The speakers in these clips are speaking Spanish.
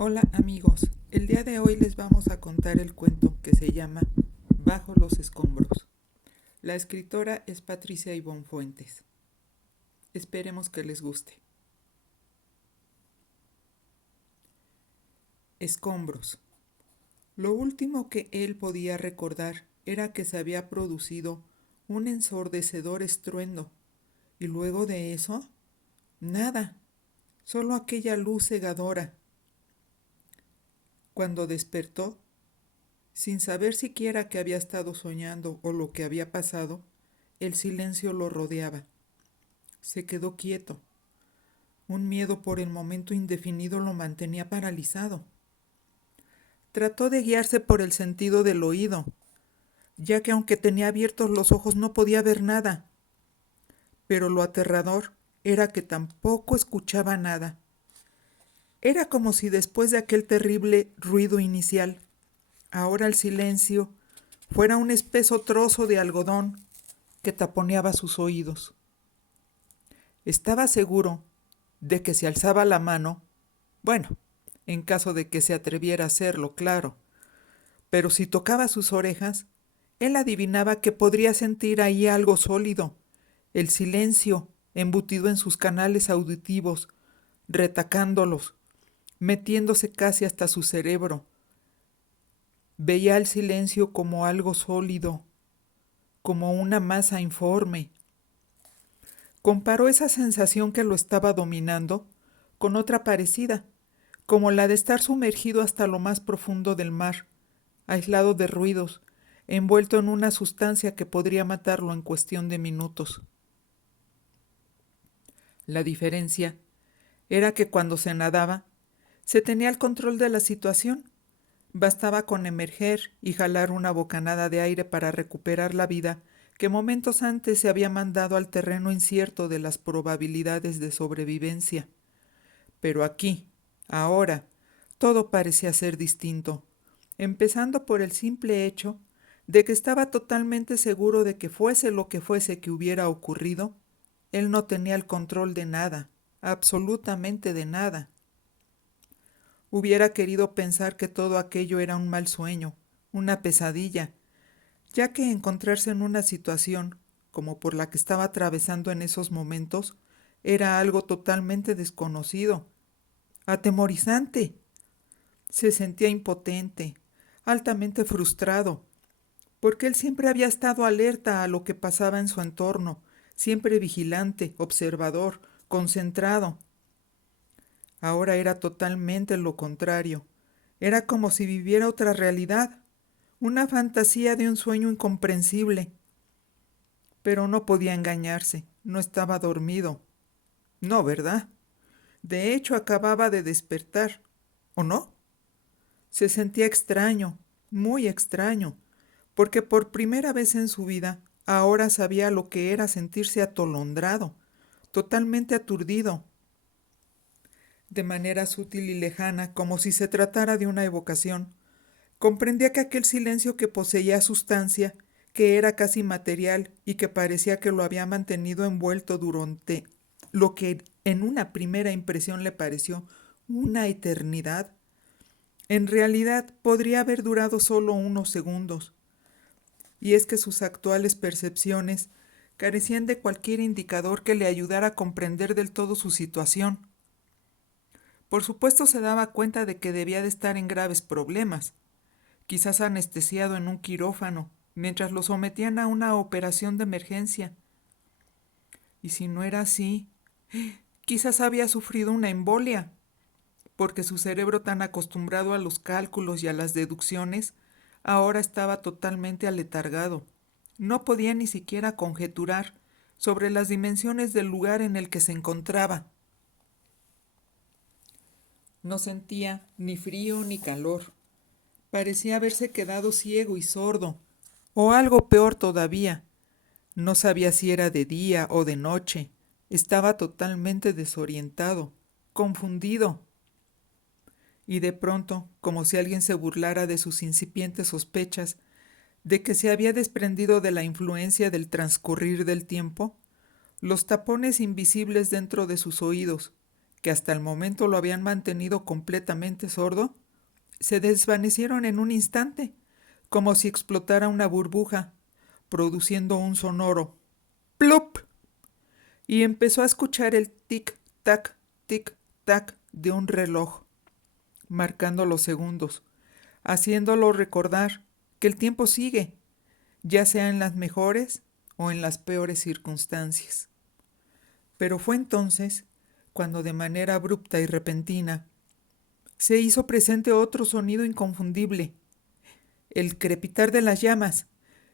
Hola amigos, el día de hoy les vamos a contar el cuento que se llama Bajo los escombros. La escritora es Patricia Ivonne Fuentes. Esperemos que les guste. Escombros. Lo último que él podía recordar era que se había producido un ensordecedor estruendo, y luego de eso, nada, solo aquella luz cegadora. Cuando despertó, sin saber siquiera que había estado soñando o lo que había pasado, el silencio lo rodeaba. Se quedó quieto. Un miedo por el momento indefinido lo mantenía paralizado. Trató de guiarse por el sentido del oído, ya que aunque tenía abiertos los ojos no podía ver nada. Pero lo aterrador era que tampoco escuchaba nada. Era como si después de aquel terrible ruido inicial, ahora el silencio fuera un espeso trozo de algodón que taponeaba sus oídos. Estaba seguro de que si alzaba la mano, bueno, en caso de que se atreviera a hacerlo, claro, pero si tocaba sus orejas, él adivinaba que podría sentir ahí algo sólido, el silencio embutido en sus canales auditivos, retacándolos, metiéndose casi hasta su cerebro. Veía el silencio como algo sólido, como una masa informe. Comparó esa sensación que lo estaba dominando con otra parecida, como la de estar sumergido hasta lo más profundo del mar, aislado de ruidos, envuelto en una sustancia que podría matarlo en cuestión de minutos. La diferencia era que cuando se nadaba, se tenía el control de la situación. Bastaba con emerger y jalar una bocanada de aire para recuperar la vida que momentos antes se había mandado al terreno incierto de las probabilidades de sobrevivencia. Pero aquí, ahora, todo parecía ser distinto, empezando por el simple hecho de que estaba totalmente seguro de que fuese lo que fuese que hubiera ocurrido, él no tenía el control de nada, absolutamente de nada. Hubiera querido pensar que todo aquello era un mal sueño, una pesadilla, ya que encontrarse en una situación como por la que estaba atravesando en esos momentos era algo totalmente desconocido, atemorizante. Se sentía impotente, altamente frustrado, porque él siempre había estado alerta a lo que pasaba en su entorno, siempre vigilante, observador, concentrado. Ahora era totalmente lo contrario. Era como si viviera otra realidad, una fantasía de un sueño incomprensible. Pero no podía engañarse, no estaba dormido. No, ¿verdad? De hecho, acababa de despertar. ¿O no? Se sentía extraño, muy extraño, porque por primera vez en su vida ahora sabía lo que era sentirse atolondrado, totalmente aturdido. De manera sutil y lejana, como si se tratara de una evocación, comprendía que aquel silencio que poseía sustancia, que era casi material y que parecía que lo había mantenido envuelto durante lo que en una primera impresión le pareció una eternidad, en realidad podría haber durado solo unos segundos. Y es que sus actuales percepciones carecían de cualquier indicador que le ayudara a comprender del todo su situación. Por supuesto se daba cuenta de que debía de estar en graves problemas, quizás anestesiado en un quirófano, mientras lo sometían a una operación de emergencia. Y si no era así, quizás había sufrido una embolia, porque su cerebro tan acostumbrado a los cálculos y a las deducciones, ahora estaba totalmente aletargado. No podía ni siquiera conjeturar sobre las dimensiones del lugar en el que se encontraba. No sentía ni frío ni calor. Parecía haberse quedado ciego y sordo, o algo peor todavía. No sabía si era de día o de noche. Estaba totalmente desorientado, confundido. Y de pronto, como si alguien se burlara de sus incipientes sospechas de que se había desprendido de la influencia del transcurrir del tiempo, los tapones invisibles dentro de sus oídos, que hasta el momento lo habían mantenido completamente sordo, se desvanecieron en un instante, como si explotara una burbuja, produciendo un sonoro ¡plup! Y empezó a escuchar el tic-tac, tic-tac de un reloj, marcando los segundos, haciéndolo recordar que el tiempo sigue, ya sea en las mejores o en las peores circunstancias. Pero fue entonces cuando de manera abrupta y repentina se hizo presente otro sonido inconfundible, el crepitar de las llamas,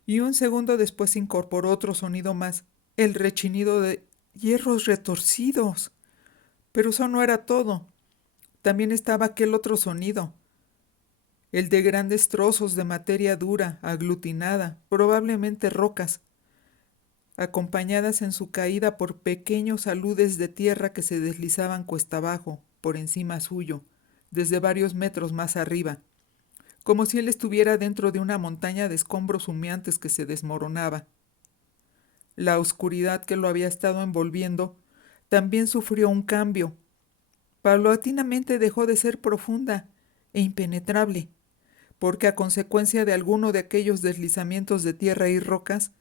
y un segundo después se incorporó otro sonido más, el rechinido de hierros retorcidos. Pero eso no era todo. También estaba aquel otro sonido, el de grandes trozos de materia dura, aglutinada, probablemente rocas, acompañadas en su caída por pequeños aludes de tierra que se deslizaban cuesta abajo, por encima suyo, desde varios metros más arriba, como si él estuviera dentro de una montaña de escombros humeantes que se desmoronaba. La oscuridad que lo había estado envolviendo también sufrió un cambio. Paulatinamente dejó de ser profunda e impenetrable, porque a consecuencia de alguno de aquellos deslizamientos de tierra y rocas,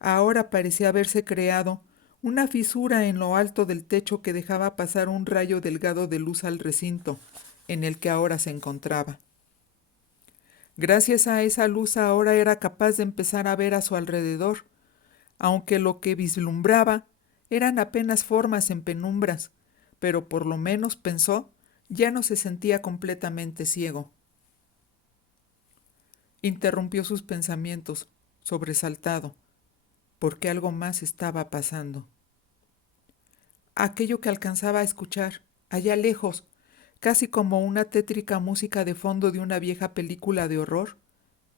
ahora parecía haberse creado una fisura en lo alto del techo que dejaba pasar un rayo delgado de luz al recinto en el que ahora se encontraba. Gracias a esa luz ahora era capaz de empezar a ver a su alrededor, aunque lo que vislumbraba eran apenas formas en penumbras, pero por lo menos pensó, ya no se sentía completamente ciego. Interrumpió sus pensamientos, sobresaltado, porque algo más estaba pasando. Aquello que alcanzaba a escuchar, allá lejos, casi como una tétrica música de fondo de una vieja película de horror,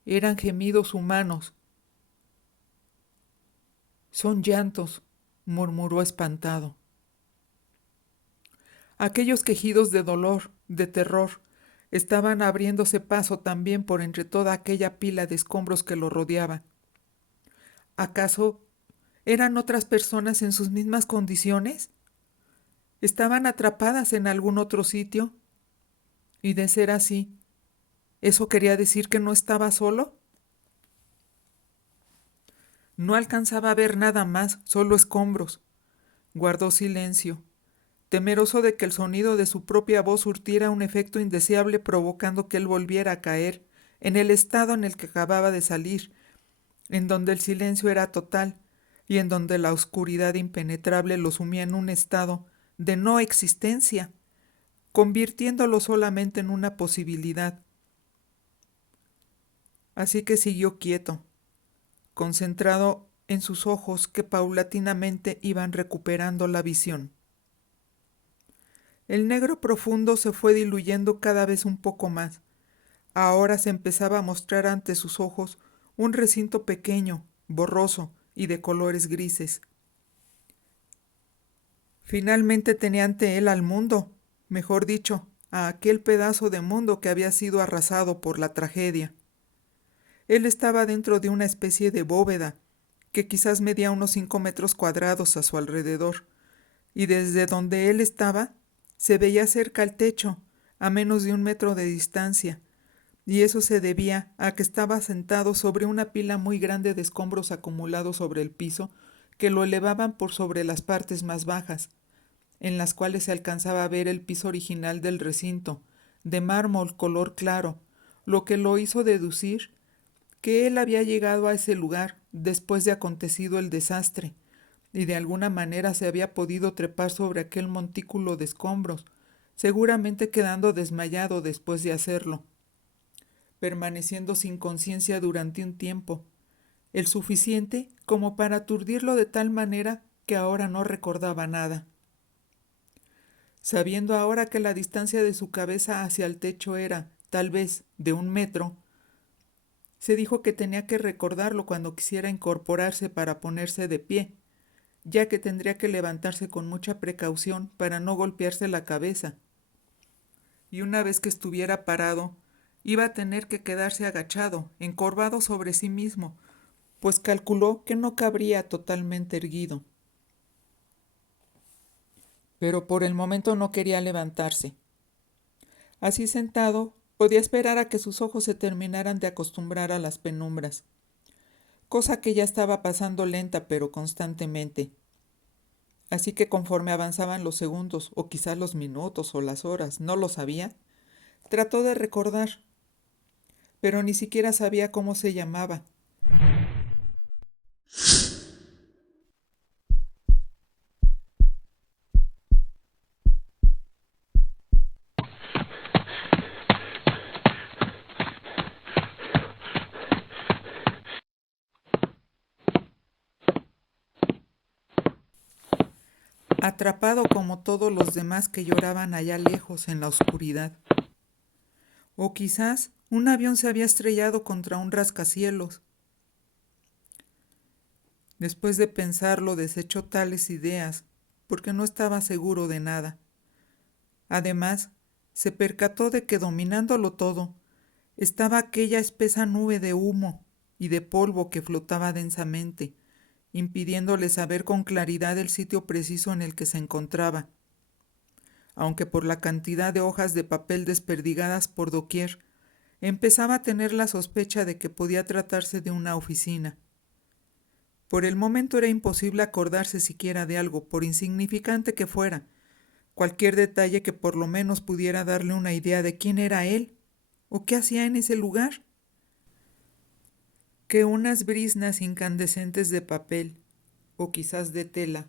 eran gemidos humanos. Son llantos, murmuró espantado. Aquellos quejidos de dolor, de terror, estaban abriéndose paso también por entre toda aquella pila de escombros que lo rodeaba. ¿Acaso eran otras personas en sus mismas condiciones? ¿Estaban atrapadas en algún otro sitio? Y de ser así, ¿eso quería decir que no estaba solo? No alcanzaba a ver nada más, solo escombros. Guardó silencio, temeroso de que el sonido de su propia voz surtiera un efecto indeseable provocando que él volviera a caer en el estado en el que acababa de salir, en donde el silencio era total y en donde la oscuridad impenetrable lo sumía en un estado de no existencia, convirtiéndolo solamente en una posibilidad. Así que siguió quieto, concentrado en sus ojos que paulatinamente iban recuperando la visión. El negro profundo se fue diluyendo cada vez un poco más. Ahora se empezaba a mostrar ante sus ojos un recinto pequeño, borroso y de colores grises. Finalmente tenía ante él al mundo, mejor dicho, a aquel pedazo de mundo que había sido arrasado por la tragedia. Él estaba dentro de una especie de bóveda, que quizás medía unos 5 metros cuadrados a su alrededor, y desde donde él estaba se veía cerca al techo, a menos de 1 metro de distancia, y eso se debía a que estaba sentado sobre una pila muy grande de escombros acumulados sobre el piso que lo elevaban por sobre las partes más bajas, en las cuales se alcanzaba a ver el piso original del recinto, de mármol color claro, lo que lo hizo deducir que él había llegado a ese lugar después de acontecido el desastre, y de alguna manera se había podido trepar sobre aquel montículo de escombros, seguramente quedando desmayado después de hacerlo, permaneciendo sin conciencia durante un tiempo, el suficiente como para aturdirlo de tal manera que ahora no recordaba nada. Sabiendo ahora que la distancia de su cabeza hacia el techo era, tal vez, de 1 metro, se dijo que tenía que recordarlo cuando quisiera incorporarse para ponerse de pie, ya que tendría que levantarse con mucha precaución para no golpearse la cabeza. Y una vez que estuviera parado, iba a tener que quedarse agachado, encorvado sobre sí mismo, pues calculó que no cabría totalmente erguido. pero por el momento no quería levantarse. Así sentado, podía esperar a que sus ojos se terminaran de acostumbrar a las penumbras, cosa que ya estaba pasando lenta pero constantemente. Así que conforme avanzaban los segundos, o quizás los minutos o las horas, no lo sabía, trató de recordar, pero ni siquiera sabía cómo se llamaba. Atrapado como todos los demás que lloraban allá lejos en la oscuridad. O quizás un avión se había estrellado contra un rascacielos. Después de pensarlo, desechó tales ideas, porque no estaba seguro de nada. Además, se percató de que dominándolo todo, estaba aquella espesa nube de humo y de polvo que flotaba densamente, impidiéndole saber con claridad el sitio preciso en el que se encontraba. Aunque por la cantidad de hojas de papel desperdigadas por doquier, empezaba a tener la sospecha de que podía tratarse de una oficina. Por el momento era imposible acordarse siquiera de algo, por insignificante que fuera, cualquier detalle que por lo menos pudiera darle una idea de quién era él o qué hacía en ese lugar. Que unas briznas incandescentes de papel, o quizás de tela,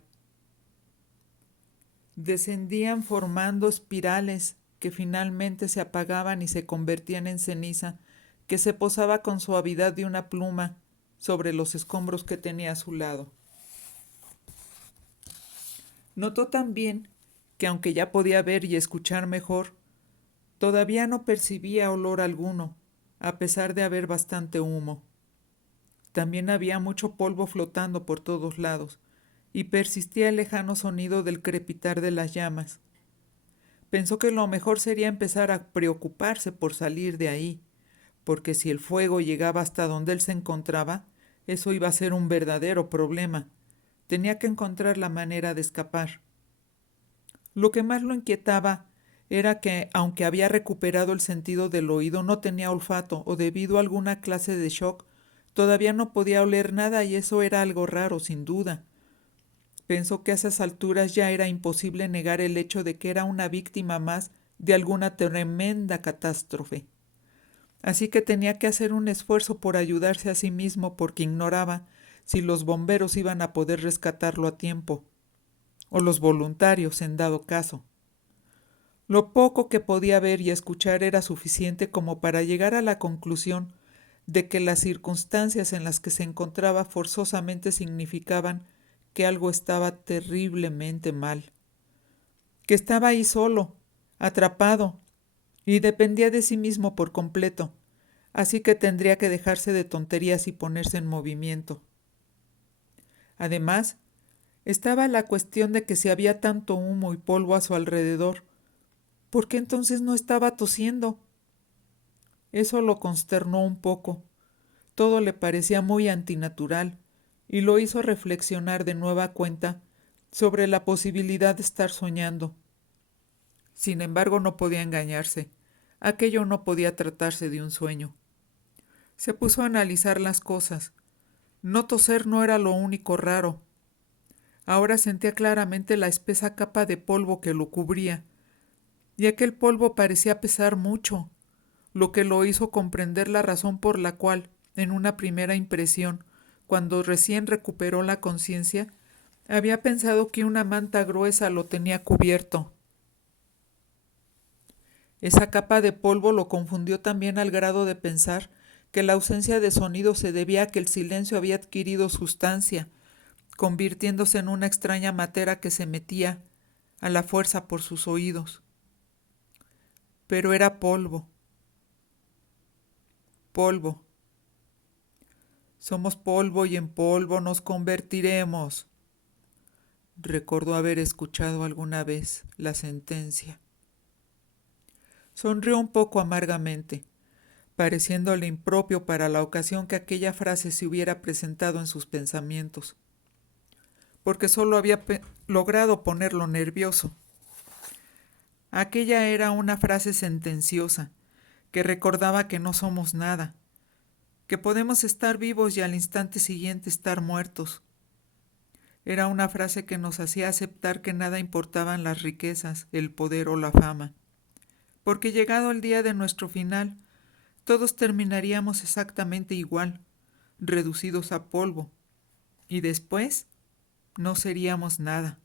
descendían formando espirales que finalmente se apagaban y se convertían en ceniza, que se posaba con suavidad de una pluma sobre los escombros que tenía a su lado. Notó también que aunque ya podía ver y escuchar mejor, todavía no percibía olor alguno, a pesar de haber bastante humo. También había mucho polvo flotando por todos lados, y persistía el lejano sonido del crepitar de las llamas. Pensó que lo mejor sería empezar a preocuparse por salir de ahí, porque si el fuego llegaba hasta donde él se encontraba, eso iba a ser un verdadero problema. Tenía que encontrar la manera de escapar. Lo que más lo inquietaba era que, aunque había recuperado el sentido del oído, no tenía olfato o debido a alguna clase de shock, todavía no podía oler nada y eso era algo raro, sin duda. Pensó que a esas alturas ya era imposible negar el hecho de que era una víctima más de alguna tremenda catástrofe. Así que tenía que hacer un esfuerzo por ayudarse a sí mismo porque ignoraba si los bomberos iban a poder rescatarlo a tiempo, o los voluntarios en dado caso. Lo poco que podía ver y escuchar era suficiente como para llegar a la conclusión de que las circunstancias en las que se encontraba forzosamente significaban que algo estaba terriblemente mal, que estaba ahí solo, atrapado, y dependía de sí mismo por completo, así que tendría que dejarse de tonterías y ponerse en movimiento. Además, estaba la cuestión de que si había tanto humo y polvo a su alrededor, ¿por qué entonces no estaba tosiendo? Eso lo consternó un poco. Todo le parecía muy antinatural y lo hizo reflexionar de nueva cuenta sobre la posibilidad de estar soñando. Sin embargo, no podía engañarse. Aquello no podía tratarse de un sueño. Se puso a analizar las cosas. No toser no era lo único raro. Ahora sentía claramente la espesa capa de polvo que lo cubría, y aquel polvo parecía pesar mucho, lo que lo hizo comprender la razón por la cual, en una primera impresión, cuando recién recuperó la conciencia, había pensado que una manta gruesa lo tenía cubierto. Esa capa de polvo lo confundió también al grado de pensar que la ausencia de sonido se debía a que el silencio había adquirido sustancia, convirtiéndose en una extraña matera que se metía a la fuerza por sus oídos. Pero era polvo. Polvo. Somos polvo y en polvo nos convertiremos. Recordó haber escuchado alguna vez la sentencia. Sonrió un poco amargamente, pareciéndole impropio para la ocasión que aquella frase se hubiera presentado en sus pensamientos, porque solo había logrado ponerlo nervioso. Aquella era una frase sentenciosa, que recordaba que no somos nada, que podemos estar vivos y al instante siguiente estar muertos. Era una frase que nos hacía aceptar que nada importaban las riquezas, el poder o la fama, porque llegado el día de nuestro final, todos terminaríamos exactamente igual, reducidos a polvo, y después no seríamos nada.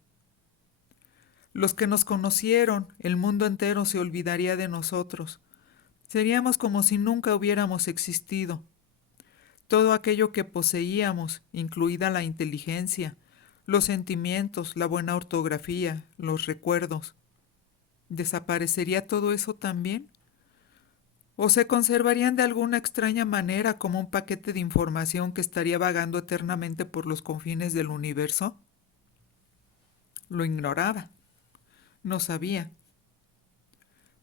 Los que nos conocieron, el mundo entero se olvidaría de nosotros. Seríamos como si nunca hubiéramos existido. Todo aquello que poseíamos, incluida la inteligencia, los sentimientos, la buena ortografía, los recuerdos, ¿desaparecería todo eso también? ¿O se conservarían de alguna extraña manera como un paquete de información que estaría vagando eternamente por los confines del universo? Lo ignoraba, no sabía.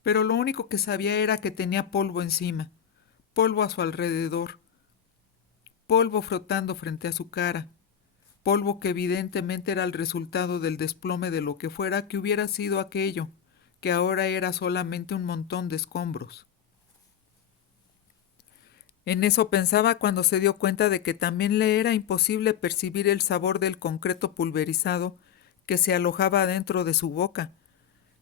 Pero lo único que sabía era que tenía polvo encima, polvo a su alrededor, polvo flotando frente a su cara, polvo que evidentemente era el resultado del desplome de lo que fuera que hubiera sido aquello, que ahora era solamente un montón de escombros. En eso pensaba cuando se dio cuenta de que también le era imposible percibir el sabor del concreto pulverizado que se alojaba dentro de su boca.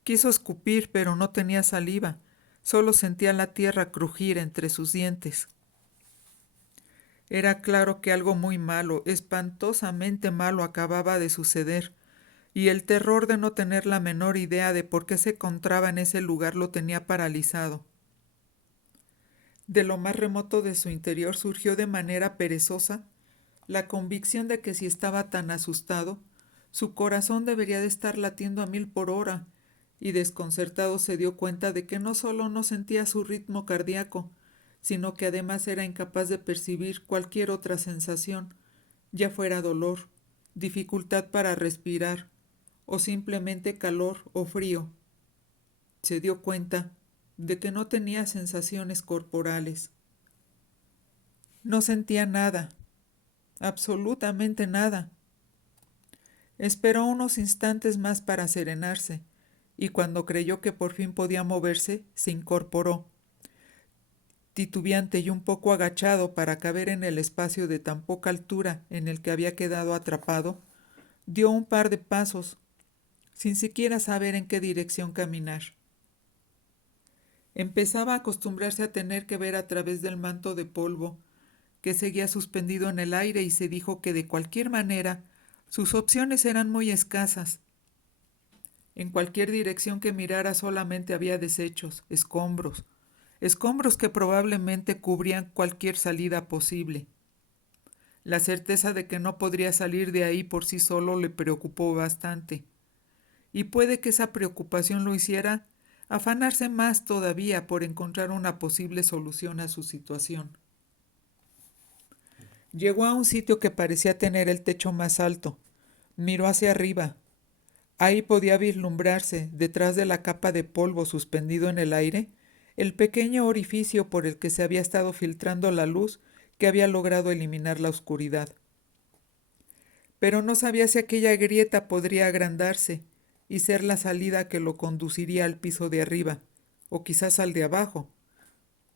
Quiso escupir, pero no tenía saliva, solo sentía la tierra crujir entre sus dientes. Era claro que algo muy malo, espantosamente malo, acababa de suceder, y el terror de no tener la menor idea de por qué se encontraba en ese lugar lo tenía paralizado. De lo más remoto de su interior surgió de manera perezosa la convicción de que si estaba tan asustado, su corazón debería de estar latiendo a 1000 por hora, y desconcertado se dio cuenta de que no solo no sentía su ritmo cardíaco, sino que además era incapaz de percibir cualquier otra sensación, ya fuera dolor, dificultad para respirar, o simplemente calor o frío. Se dio cuenta de que no tenía sensaciones corporales. No sentía nada, absolutamente nada. Esperó unos instantes más para serenarse, y cuando creyó que por fin podía moverse, se incorporó, titubeante y un poco agachado para caber en el espacio de tan poca altura en el que había quedado atrapado, dio un par de pasos, sin siquiera saber en qué dirección caminar. Empezaba a acostumbrarse a tener que ver a través del manto de polvo que seguía suspendido en el aire, y se dijo que de cualquier manera sus opciones eran muy escasas. En cualquier dirección que mirara solamente había desechos, escombros que probablemente cubrían cualquier salida posible. La certeza de que no podría salir de ahí por sí solo le preocupó bastante, y puede que esa preocupación lo hiciera afanarse más todavía por encontrar una posible solución a su situación. Llegó a un sitio que parecía tener el techo más alto. Miró hacia arriba. Ahí podía vislumbrarse, detrás de la capa de polvo suspendido en el aire, el pequeño orificio por el que se había estado filtrando la luz que había logrado eliminar la oscuridad. Pero no sabía si aquella grieta podría agrandarse y ser la salida que lo conduciría al piso de arriba, o quizás al de abajo.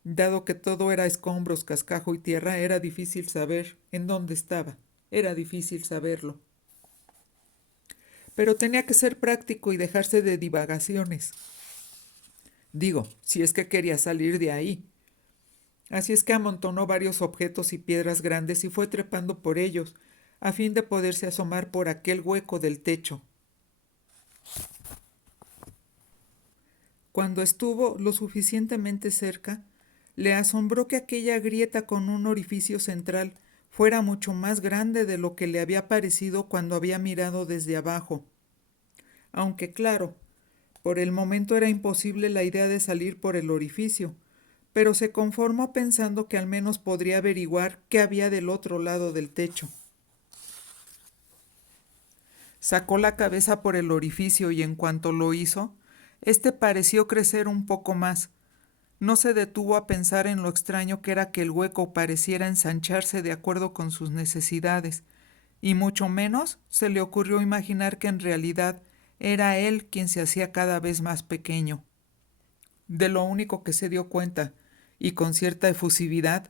Dado que todo era escombros, cascajo y tierra, era difícil saber en dónde estaba. Era difícil saberlo. Pero tenía que ser práctico y dejarse de divagaciones. Digo, si es que quería salir de ahí. Así es que amontonó varios objetos y piedras grandes y fue trepando por ellos, a fin de poderse asomar por aquel hueco del techo. Cuando estuvo lo suficientemente cerca, le asombró que aquella grieta con un orificio central fuera mucho más grande de lo que le había parecido cuando había mirado desde abajo. Aunque claro, por el momento era imposible la idea de salir por el orificio, pero se conformó pensando que al menos podría averiguar qué había del otro lado del techo. Sacó la cabeza por el orificio y en cuanto lo hizo, éste pareció crecer un poco más. No se detuvo a pensar en lo extraño que era que el hueco pareciera ensancharse de acuerdo con sus necesidades, y mucho menos se le ocurrió imaginar que en realidad era él quien se hacía cada vez más pequeño. De lo único que se dio cuenta, y con cierta efusividad,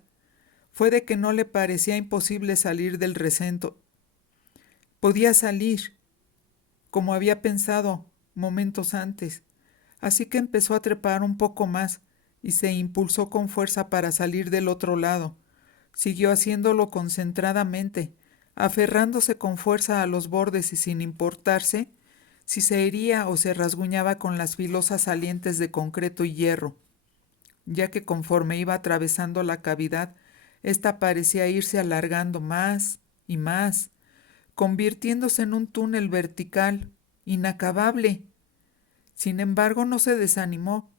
fue de que no le parecía imposible salir del recinto. Podía salir, como había pensado momentos antes, así que empezó a trepar un poco más y se impulsó con fuerza para salir del otro lado. Siguió haciéndolo concentradamente, aferrándose con fuerza a los bordes y sin importarse si se hería o se rasguñaba con las filosas salientes de concreto y hierro, ya que conforme iba atravesando la cavidad, ésta parecía irse alargando más y más, convirtiéndose en un túnel vertical, inacabable. Sin embargo, no se desanimó,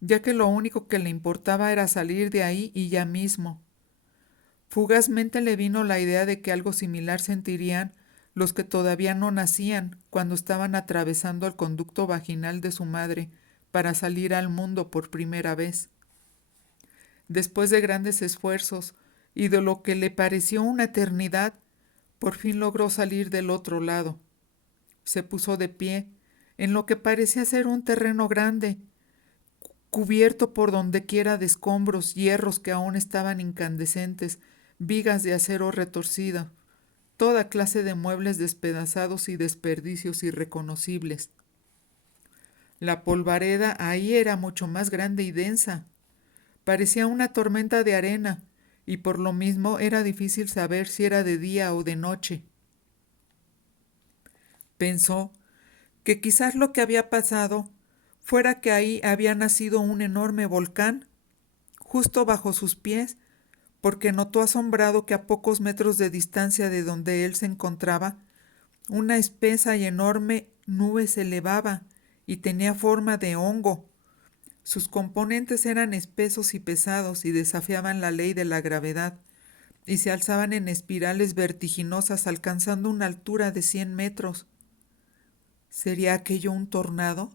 ya que lo único que le importaba era salir de ahí y ya mismo. Fugazmente le vino la idea de que algo similar sentirían los que todavía no nacían cuando estaban atravesando el conducto vaginal de su madre para salir al mundo por primera vez. Después de grandes esfuerzos y de lo que le pareció una eternidad, por fin logró salir del otro lado. Se puso de pie en lo que parecía ser un terreno grande, cubierto por dondequiera de escombros, hierros que aún estaban incandescentes, vigas de acero retorcido, toda clase de muebles despedazados y desperdicios irreconocibles. La polvareda ahí era mucho más grande y densa. Parecía una tormenta de arena, y por lo mismo era difícil saber si era de día o de noche. Pensó que quizás lo que había pasado fuera que ahí había nacido un enorme volcán, justo bajo sus pies, porque notó asombrado que a pocos metros de distancia de donde él se encontraba, una espesa y enorme nube se elevaba y tenía forma de hongo. Sus componentes eran espesos y pesados y desafiaban la ley de la gravedad, y se alzaban en espirales vertiginosas alcanzando una altura de 100 metros. ¿Sería aquello un tornado?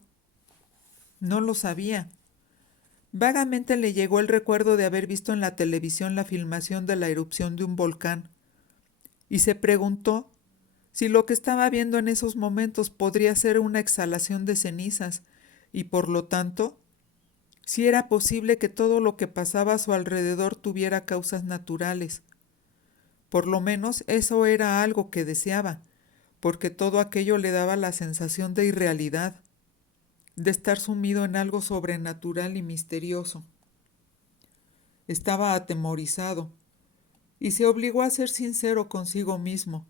No lo sabía. Vagamente le llegó el recuerdo de haber visto en la televisión la filmación de la erupción de un volcán, y se preguntó si lo que estaba viendo en esos momentos podría ser una exhalación de cenizas, y por lo tanto, si era posible que todo lo que pasaba a su alrededor tuviera causas naturales. Por lo menos eso era algo que deseaba, porque todo aquello le daba la sensación de irrealidad, de estar sumido en algo sobrenatural y misterioso. Estaba atemorizado, y se obligó a ser sincero consigo mismo,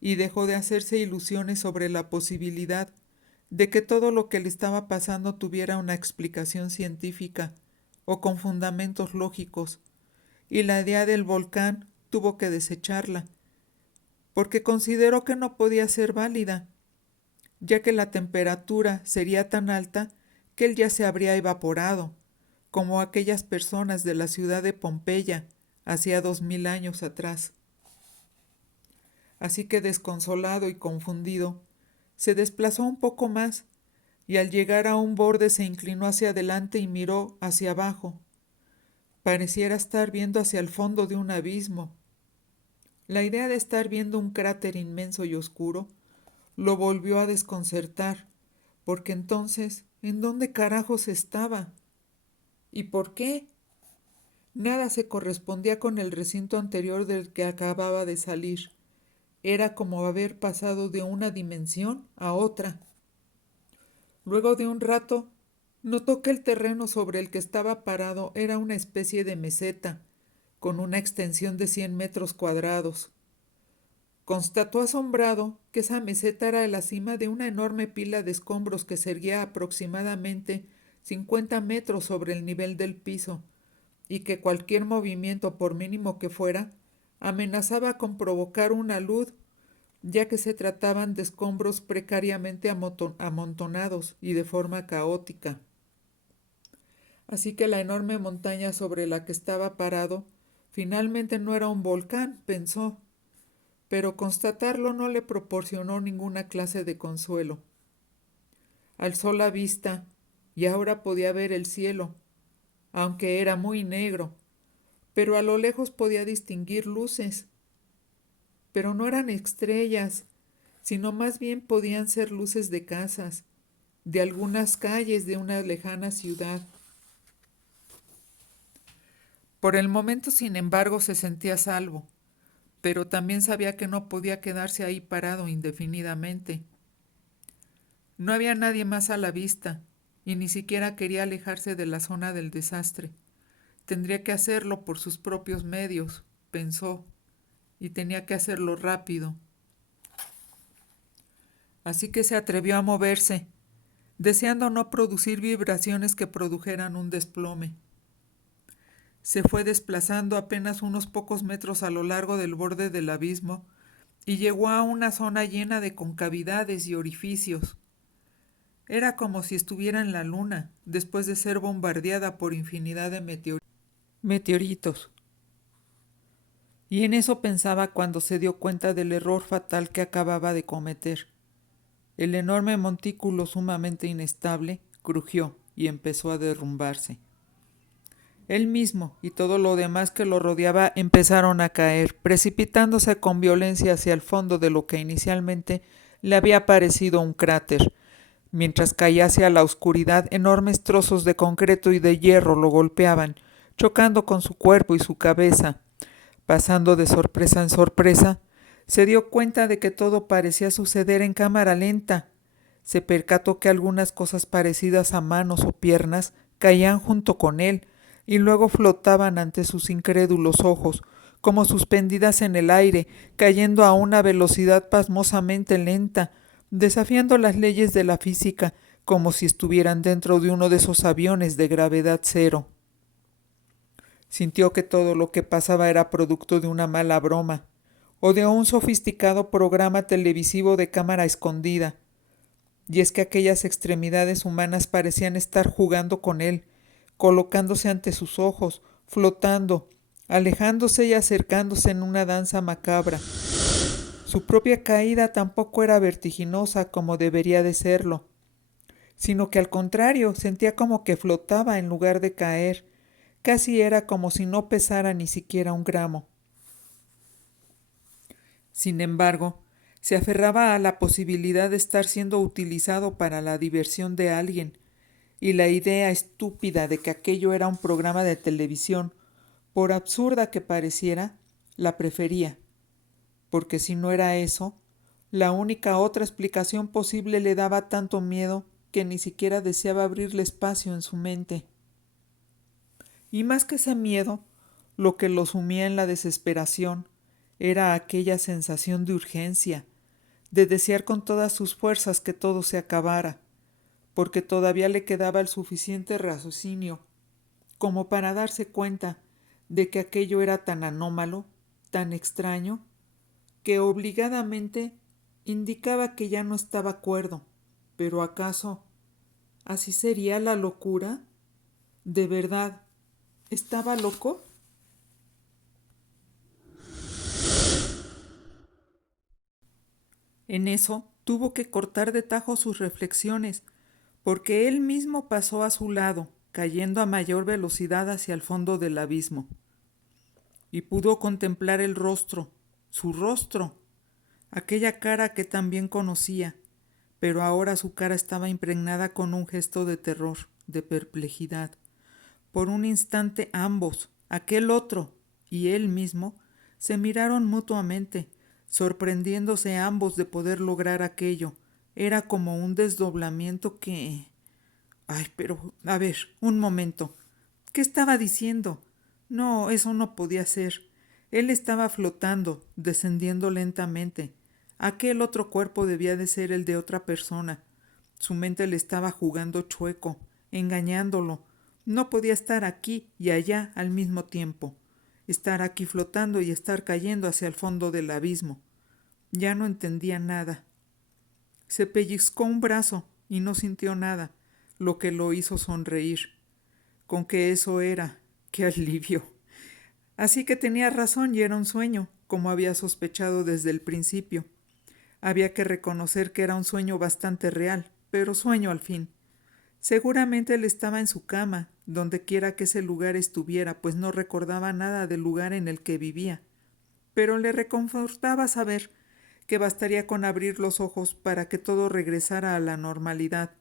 y dejó de hacerse ilusiones sobre la posibilidad de que todo lo que le estaba pasando tuviera una explicación científica o con fundamentos lógicos, y la idea del volcán tuvo que desecharla, porque consideró que no podía ser válida, ya que la temperatura sería tan alta que él ya se habría evaporado, como aquellas personas de la ciudad de Pompeya hacía 2000 años atrás. Así que desconsolado y confundido, se desplazó un poco más, y al llegar a un borde se inclinó hacia adelante y miró hacia abajo. Pareciera estar viendo hacia el fondo de un abismo. La idea de estar viendo un cráter inmenso y oscuro lo volvió a desconcertar, porque entonces, ¿en dónde carajos estaba? ¿Y por qué? Nada se correspondía con el recinto anterior del que acababa de salir. Era como haber pasado de una dimensión a otra. Luego de un rato, notó que el terreno sobre el que estaba parado era una especie de meseta, con una extensión de 100 metros cuadrados. Constató asombrado que esa meseta era la cima de una enorme pila de escombros que se erguía aproximadamente 50 metros sobre el nivel del piso, y que cualquier movimiento, por mínimo que fuera, amenazaba con provocar una luz, ya que se trataban de escombros precariamente amontonados y de forma caótica. Así que la enorme montaña sobre la que estaba parado finalmente no era un volcán, pensó, pero constatarlo no le proporcionó ninguna clase de consuelo. Alzó la vista y ahora podía ver el cielo, aunque era muy negro, pero a lo lejos podía distinguir luces. Pero no eran estrellas, sino más bien podían ser luces de casas, de algunas calles de una lejana ciudad. Por el momento, sin embargo, se sentía a salvo, pero también sabía que no podía quedarse ahí parado indefinidamente. No había nadie más a la vista, y ni siquiera quería alejarse de la zona del desastre. Tendría que hacerlo por sus propios medios, pensó, y tenía que hacerlo rápido. Así que se atrevió a moverse, deseando no producir vibraciones que produjeran un desplome. Se fue desplazando apenas unos pocos metros a lo largo del borde del abismo y llegó a una zona llena de concavidades y orificios. Era como si estuviera en la luna, después de ser bombardeada por infinidad de meteoritos. Y en eso pensaba cuando se dio cuenta del error fatal que acababa de cometer. El enorme montículo sumamente inestable crujió y empezó a derrumbarse. Él mismo y todo lo demás que lo rodeaba empezaron a caer, precipitándose con violencia hacia el fondo de lo que inicialmente le había parecido un cráter. Mientras caía hacia la oscuridad, enormes trozos de concreto y de hierro lo golpeaban, chocando con su cuerpo y su cabeza. Pasando de sorpresa en sorpresa, se dio cuenta de que todo parecía suceder en cámara lenta. Se percató que algunas cosas parecidas a manos o piernas caían junto con él y luego flotaban ante sus incrédulos ojos, como suspendidas en el aire, cayendo a una velocidad pasmosamente lenta, desafiando las leyes de la física, como si estuvieran dentro de uno de esos aviones de gravedad cero. Sintió que todo lo que pasaba era producto de una mala broma, o de un sofisticado programa televisivo de cámara escondida. Y es que aquellas extremidades humanas parecían estar jugando con él, colocándose ante sus ojos, flotando, alejándose y acercándose en una danza macabra. Su propia caída tampoco era vertiginosa como debería de serlo, sino que al contrario sentía como que flotaba en lugar de caer. Casi era como si no pesara ni siquiera un gramo. Sin embargo, se aferraba a la posibilidad de estar siendo utilizado para la diversión de alguien, y la idea estúpida de que aquello era un programa de televisión, por absurda que pareciera, la prefería, porque si no era eso, la única otra explicación posible le daba tanto miedo que ni siquiera deseaba abrirle espacio en su mente. Y más que ese miedo, lo que lo sumía en la desesperación era aquella sensación de urgencia, de desear con todas sus fuerzas que todo se acabara, porque todavía le quedaba el suficiente raciocinio como para darse cuenta de que aquello era tan anómalo, tan extraño, que obligadamente indicaba que ya no estaba cuerdo. Pero ¿acaso así sería la locura? ¿De verdad estaba loco? En eso tuvo que cortar de tajo sus reflexiones, porque él mismo pasó a su lado, cayendo a mayor velocidad hacia el fondo del abismo. Y pudo contemplar el rostro, su rostro, aquella cara que también conocía, pero ahora su cara estaba impregnada con un gesto de terror, de perplejidad. Por un instante ambos, aquel otro y él mismo, se miraron mutuamente, sorprendiéndose ambos de poder lograr aquello. Era como un desdoblamiento que... Ay, pero, a ver, un momento. ¿Qué estaba diciendo? No, eso no podía ser. Él estaba flotando, descendiendo lentamente. Aquel otro cuerpo debía de ser el de otra persona. Su mente le estaba jugando chueco, engañándolo. No podía estar aquí y allá al mismo tiempo. Estar aquí flotando y estar cayendo hacia el fondo del abismo. Ya no entendía nada. Se pellizcó un brazo y no sintió nada, lo que lo hizo sonreír. Con que eso era, qué alivio. Así que tenía razón y era un sueño, como había sospechado desde el principio. Había que reconocer que era un sueño bastante real, pero sueño al fin. Seguramente él estaba en su cama, donde quiera que ese lugar estuviera, pues no recordaba nada del lugar en el que vivía. Pero le reconfortaba saber que bastaría con abrir los ojos para que todo regresara a la normalidad.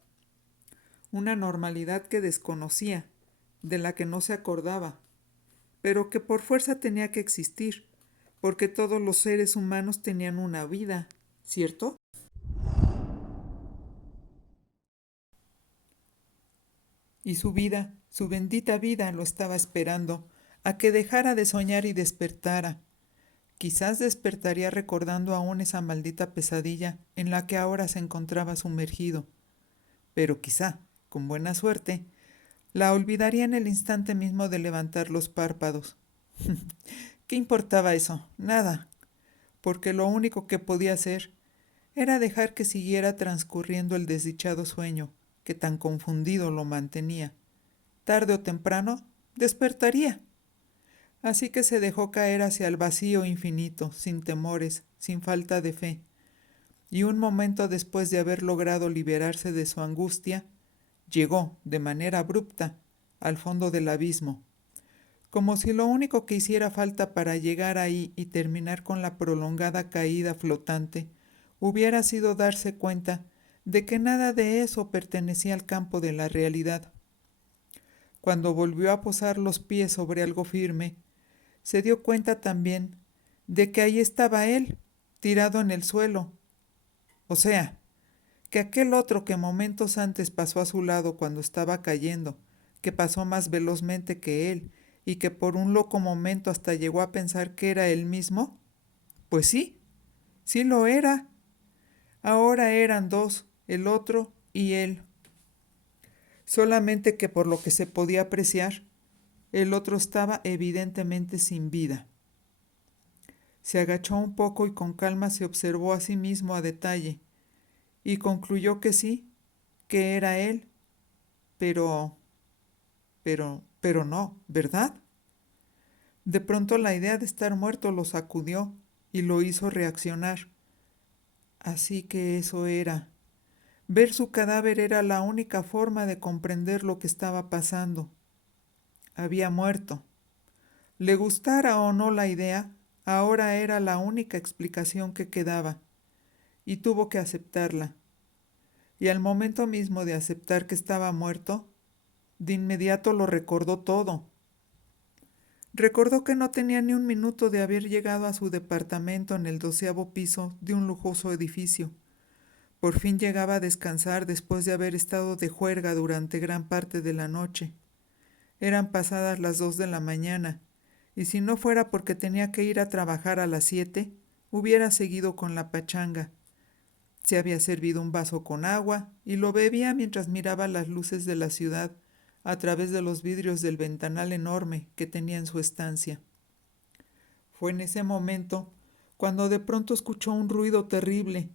Una normalidad que desconocía, de la que no se acordaba, pero que por fuerza tenía que existir, porque todos los seres humanos tenían una vida, ¿cierto? Y su vida, su bendita vida, lo estaba esperando, a que dejara de soñar y despertara. Quizás despertaría recordando aún esa maldita pesadilla en la que ahora se encontraba sumergido, pero quizá, con buena suerte, la olvidaría en el instante mismo de levantar los párpados. ¿Qué importaba eso? Nada, porque lo único que podía hacer era dejar que siguiera transcurriendo el desdichado sueño que tan confundido lo mantenía. Tarde o temprano despertaría. Así que se dejó caer hacia el vacío infinito, sin temores, sin falta de fe, y un momento después de haber logrado liberarse de su angustia, llegó, de manera abrupta, al fondo del abismo, como si lo único que hiciera falta para llegar ahí y terminar con la prolongada caída flotante hubiera sido darse cuenta de que nada de eso pertenecía al campo de la realidad. Cuando volvió a posar los pies sobre algo firme, se dio cuenta también de que ahí estaba él, tirado en el suelo. O sea, que aquel otro que momentos antes pasó a su lado cuando estaba cayendo, que pasó más velozmente que él y que por un loco momento hasta llegó a pensar que era él mismo, pues sí, sí lo era. Ahora eran dos, el otro y él. Solamente que por lo que se podía apreciar, el otro estaba evidentemente sin vida. Se agachó un poco y con calma se observó a sí mismo a detalle, y concluyó que sí, que era él, pero no, ¿verdad? De pronto la idea de estar muerto lo sacudió y lo hizo reaccionar. Así que eso era. Ver su cadáver era la única forma de comprender lo que estaba pasando. Había muerto. Le gustara o no la idea, ahora era la única explicación que quedaba, y tuvo que aceptarla. Y al momento mismo de aceptar que estaba muerto, de inmediato lo recordó todo. Recordó que no tenía ni un minuto de haber llegado a su departamento en el 12º piso de un lujoso edificio. Por fin llegaba a descansar después de haber estado de juerga durante gran parte de la noche. Eran pasadas las 2 de la mañana, y si no fuera porque tenía que ir a trabajar a las 7, hubiera seguido con la pachanga. Se había servido un vaso con agua y lo bebía mientras miraba las luces de la ciudad a través de los vidrios del ventanal enorme que tenía en su estancia. Fue en ese momento cuando de pronto escuchó un ruido terrible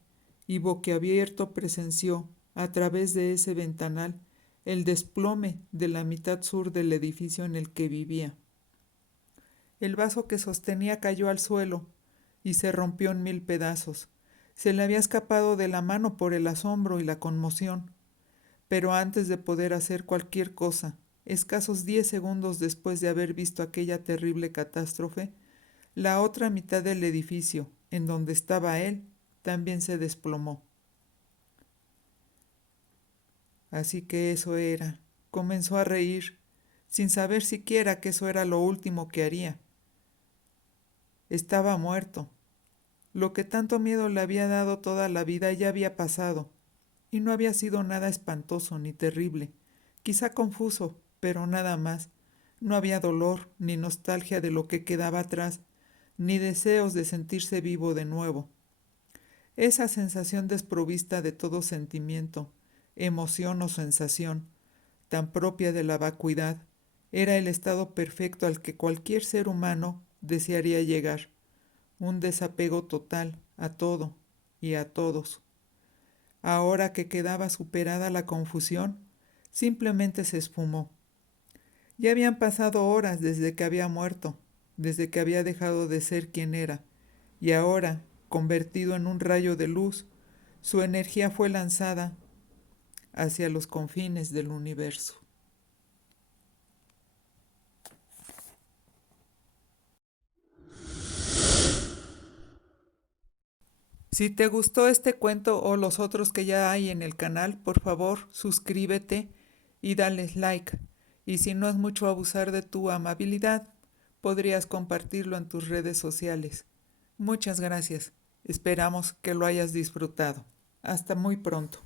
y boquiabierto presenció, a través de ese ventanal, el desplome de la mitad sur del edificio en el que vivía. El vaso que sostenía cayó al suelo y se rompió en 1000 pedazos. Se le había escapado de la mano por el asombro y la conmoción. Pero antes de poder hacer cualquier cosa, escasos 10 segundos después de haber visto aquella terrible catástrofe, la otra mitad del edificio, en donde estaba él, también se desplomó. Así que eso era. Comenzó a reír, sin saber siquiera que eso era lo último que haría. Estaba muerto. Lo que tanto miedo le había dado toda la vida ya había pasado, y no había sido nada espantoso ni terrible, quizá confuso, pero nada más. No había dolor ni nostalgia de lo que quedaba atrás, ni deseos de sentirse vivo de nuevo. Esa sensación desprovista de todo sentimiento, emoción o sensación, tan propia de la vacuidad, era el estado perfecto al que cualquier ser humano desearía llegar, un desapego total a todo y a todos. Ahora que quedaba superada la confusión, simplemente se esfumó. Ya habían pasado horas desde que había muerto, desde que había dejado de ser quien era, y ahora, convertido en un rayo de luz, su energía fue lanzada hacia los confines del universo. Si te gustó este cuento o los otros que ya hay en el canal, por favor suscríbete y dales like. Y si no es mucho abusar de tu amabilidad, podrías compartirlo en tus redes sociales. Muchas gracias. Esperamos que lo hayas disfrutado. Hasta muy pronto.